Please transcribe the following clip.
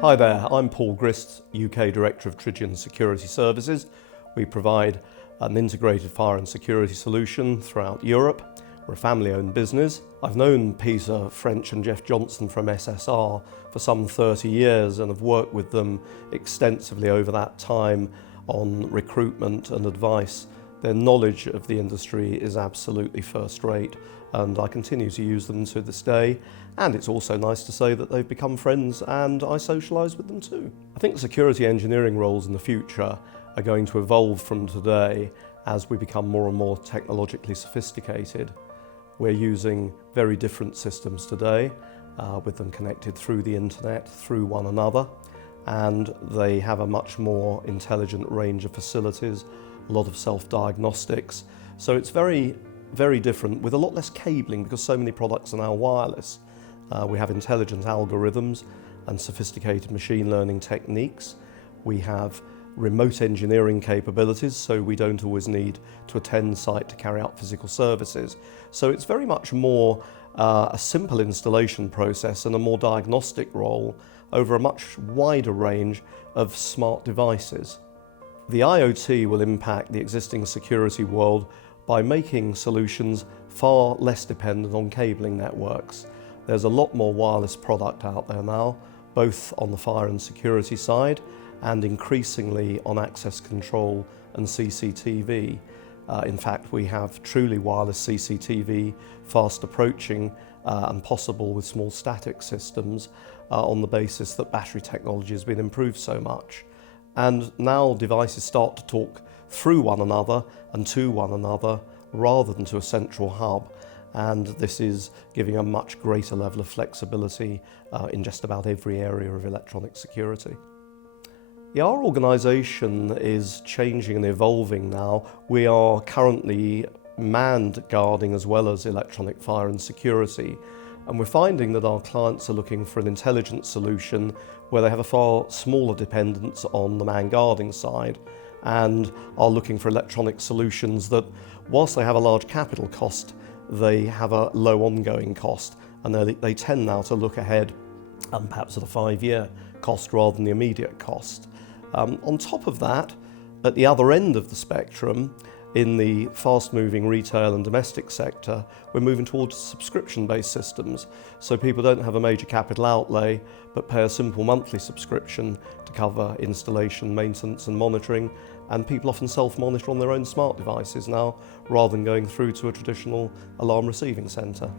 Hi there, I'm Paul Grist, UK Director of Trigion Security Services. We provide an integrated fire and security solution throughout Europe. We're a family-owned business. I've known Peter French and Jeff Johnson from SSR for some 30 years and have worked with them extensively over that time on recruitment and advice. Their knowledge of the industry is absolutely first rate, and I continue to use them to this day. And it's also nice to say that they've become friends and I socialise with them too. I think the security engineering roles in the future are going to evolve from today as we become more and more technologically sophisticated. We're using very different systems today, with them connected through the internet, through one another, and they have a much more intelligent range of facilities, a lot of self-diagnostics. So it's very, very different with a lot less cabling because so many products are now wireless. We have intelligent algorithms and sophisticated machine learning techniques. We have remote engineering capabilities, so we don't always need to attend site to carry out physical services. So it's very much more a simple installation process and a more diagnostic role over a much wider range of smart devices. The IoT will impact the existing security world by making solutions far less dependent on cabling networks. There's a lot more wireless product out there now, both on the fire and security side and increasingly on access control and CCTV. In fact, we have truly wireless CCTV fast approaching and possible with small static systems on the basis that battery technology has been improved so much. And now devices start to talk through one another and to one another rather than to a central hub. And this is giving a much greater level of flexibility in just about every area of electronic security. Yeah, our organisation is changing and evolving now. We are currently manned guarding as well as electronic fire and security. And we're finding that our clients are looking for an intelligent solution where they have a far smaller dependence on the man guarding side and are looking for electronic solutions that, whilst they have a large capital cost, they have a low ongoing cost, and they tend now to look ahead perhaps at a 5-year cost rather than the immediate cost. On top of that, at the other end of the spectrum, in the fast-moving retail and domestic sector, we're moving towards subscription-based systems. So people don't have a major capital outlay, but pay a simple monthly subscription to cover installation, maintenance and monitoring. And people often self-monitor on their own smart devices now, rather than going through to a traditional alarm receiving centre.